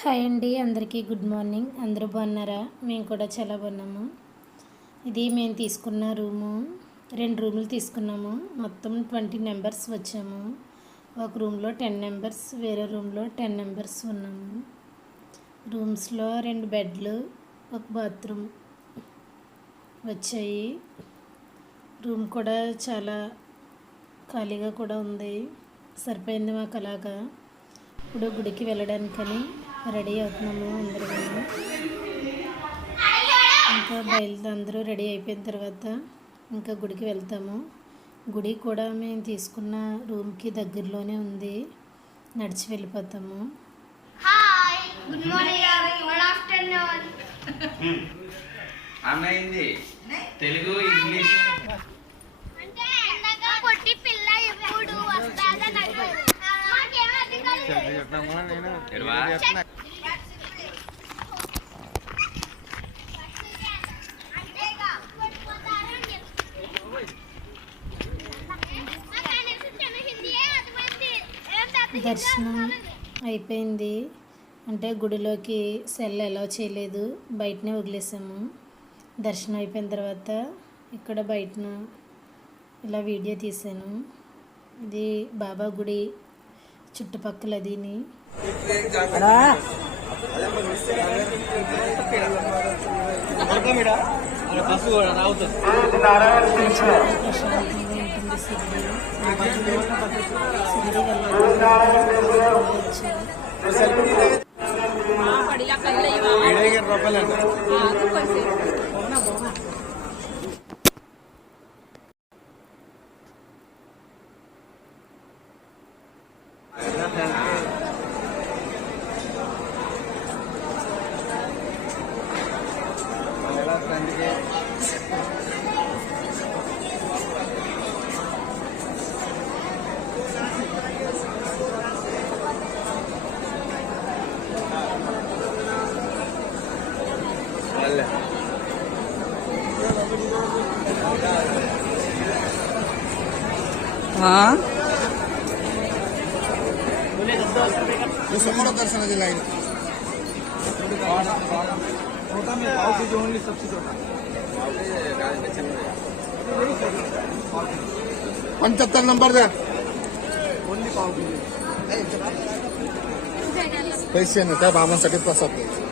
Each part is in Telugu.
హాయ్ అండి అందరికీ గుడ్ మార్నింగ్. అందరూ బాగున్నారా? మేము కూడా చాలా బాగున్నాము. ఇది మేము తీసుకున్న రూము. రెండు రూములు తీసుకున్నాము. మొత్తం ట్వంటీ మెంబర్స్ వచ్చాము. ఒక రూమ్లో టెన్ నెంబర్స్ వేరే రూమ్లో టెన్ మెంబర్స్ ఉన్నాము. రూమ్స్లో రెండు బెడ్లు ఒక బాత్రూమ్ వచ్చాయి. రూమ్ కూడా చాలా ఖాళీగా కూడా ఉంది. సరిపోయింది మాకు అలాగా. ఇప్పుడు గుడికి వెళ్ళడానికని రెడీ అవుతున్నాము అందరూ ఇంకా బయలు అందరూ రెడీ అయిపోయిన తర్వాత ఇంకా గుడికి వెళ్తాము. గుడి కూడా మేము తీసుకున్న రూమ్కి దగ్గరలోనే ఉంది. నడిచి వెళ్ళిపోతాము. Good morning Telugu English? దర్శనం అయిపోయింది. అంటే గుడిలోకి సెల్ అలౌ చేయలేదు. బయటనే వదిలేసాము. దర్శనం అయిపోయిన తర్వాత ఇక్కడ బయటన ఇలా వీడియో తీసాను. ఇది బాబా గుడి చుట్టుపక్కల అదిని ప్రశాంతంగా ఉంటుంది సిద్ధి ಅಲ್ಲ दर्शन पंचहत्तर नंबर दे पैसे नहीं था पैसे सा प्रसाद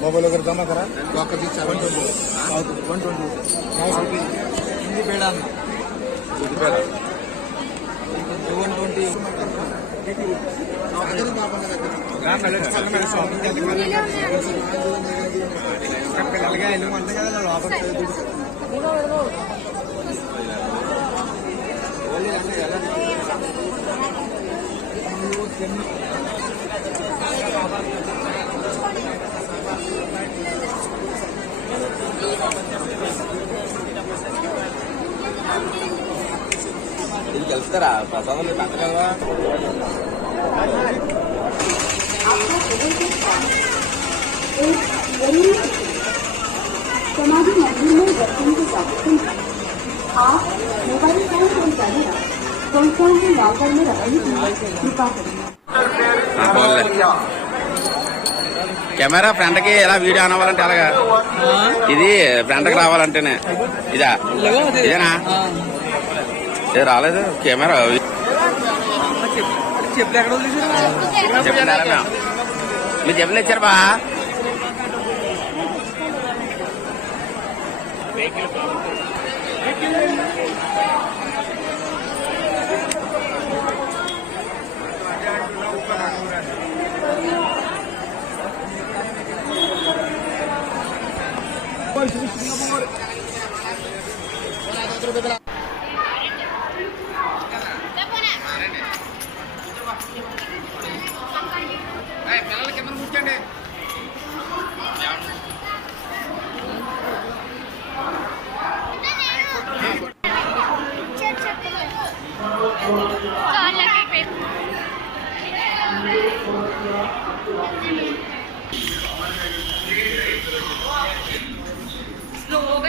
मोबाईल वगैरे जमा करा locker one twenty one twenty Hindi पेडा वन ट्वेंटी వీళ్ళకి వెళ్తారా ప్రసాదం పంట కదా समाधि मंदिर में दर्शन के दर्शन आप मोबाइल फोन और कैमरा संस्थान के लॉकर में रखने की कृपा करें కెమెరా ఫ్రంట్ కి ఎలా వీడియో అనవాలంటే అలాగా ఇది ఫ్రంట్ కి రావాలంటేనే ఇదా ఇదేనా ఇది రాలేదు కెమెరా చెప్తున్నారా మీరు చెప్పులు ఇచ్చారు బా కాళ్ళకి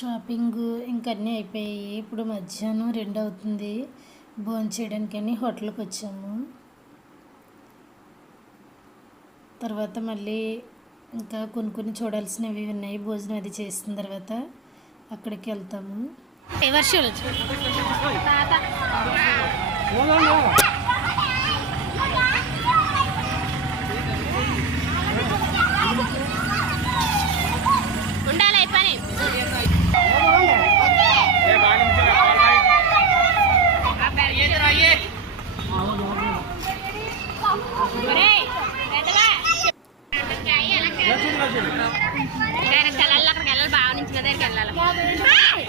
షాపింగ్ ఇంకన్నీ అయిపోయాయి. ఇప్పుడు మధ్యాహ్నం రెండు అవుతుంది. భోజనం చేయడానికని హోటల్కి వచ్చాము. తర్వాత మళ్ళీ ఇంకా కొన్ని కొన్ని చూడాల్సినవి ఉన్నాయి. భోజనం అది చేసిన తర్వాత అక్కడికి వెళ్తాము. వర్షాలు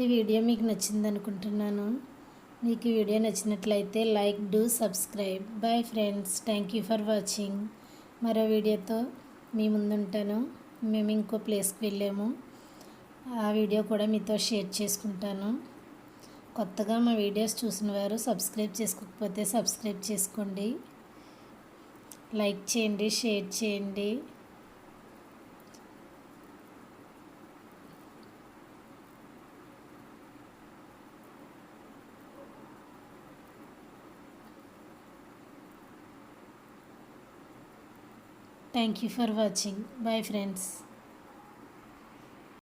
ఈ వీడియో మీకు నచ్చింది అనుకుంటున్నాను. మీకు ఈ వీడియో నచ్చినట్లయితే like do subscribe. Bye friends thank you for watching మరో వీడియోతో మీ ముందుంటాను. మేము ఇంకో ప్లేస్కి వెళ్ళాము. ఆ వీడియో కూడా మీతో షేర్ చేసుకుంటాను. కొత్తగా మా వీడియోస్ చూసిన వారు సబ్స్క్రైబ్ చేసుకోకపోతే సబ్స్క్రైబ్ చేసుకోండి. లైక్ చేయండి షేర్ చేయండి. Thank you for watching bye friends